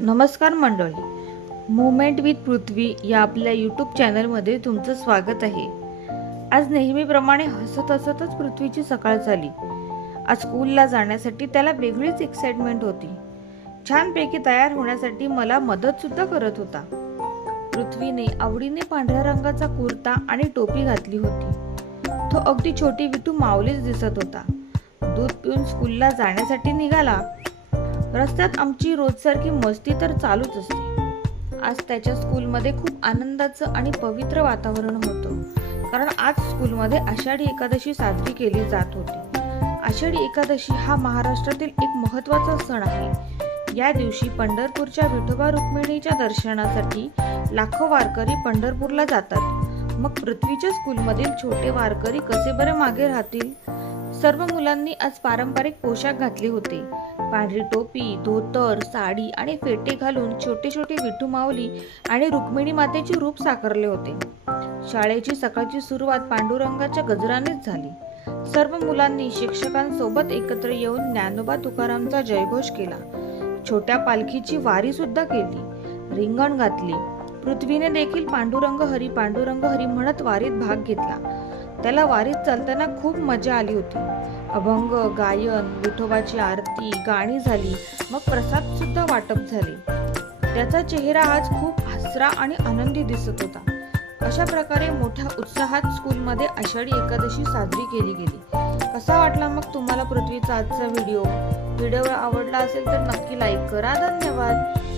नमस्कार मंडळी, moment with पृथ्वी या आपल्या यूट्यूब चॅनलमध्ये तुमचं स्वागत आहे। आज नेहमीप्रमाणे हसत हसतच पृथ्वीची सकाळ झाली। आज स्कूलला जाण्यासाठी त्याला वेगळीच एक्साइटमेंट होती। छानपैकी तयार होण्यासाठी मला मदत सुद्धा करत होता। पृथ्वीने आवडीने पांढऱ्या रंगाचा कुर्ता आणि टोपी घातली होती। तो अगदी छोटी विटू माऊलीच दिसत होता। दूध पिऊन स्कूलला जाण्यासाठी निघाला। रस्त्यात आमची रोजसारखी मस्ती तर चालूच असते। आज त्याच्या स्कूलमध्ये खूप आनंदाचं आणि पवित्र वातावरण होतं, कारण आज स्कूलमध्ये आषाढी एकादशी साजरी केली जात होती। आषाढी एकादशी हा महाराष्ट्रातील एक महत्त्वाचा सण आहे। या दिवशी पंढरपूरच्या विठोबा रुक्मिणीच्या दर्शनासाठी लाखो वारकरी पंढरपूरला जातात। मग पृथ्वीच्या स्कूलमधील छोटे वारकरी कसे बरे मागे राहतील? सर्व मुलांनी आज पारंपरिक पोशाख घातले होते। पांढरी टोपी, धोतर, साडी आणि फेटे घालून छोटे छोटे विठू माऊली आणि रुक्मिणी मातेचे रूप साकारले होते। शाळेची सकाळची सुरुवात पांडुरंगाच्या गजरानेच झाली। सर्व मुलांनी शिक्षकांसोबत एकत्र येऊन ज्ञानोबा तुकारामचा जयघोष केला। छोट्या पालखीची वारी सुद्धा केली, रिंगण घातली। पृथ्वीने देखील पांडुरंग हरी म्हणत वारीत भाग घेतला। त्याला वारीत चालताना खूप मजा आली होती। अभंग, गायन, विठोबाची आरती, गाणी झाली, मग प्रसाद सुद्धा वाटप झाले। त्याचा चेहरा आज खूप हसरा आणि आनंदी दिसत होता। अशा प्रकारे मोठ्या उत्साहात स्कूलमध्ये आषाढी एकादशी साजरी केली गेली। कसा वाटला मग तुम्हाला पृथ्वीचा आजचा व्हिडिओ आवडला असेल तर नक्की लाईक करा। धन्यवाद।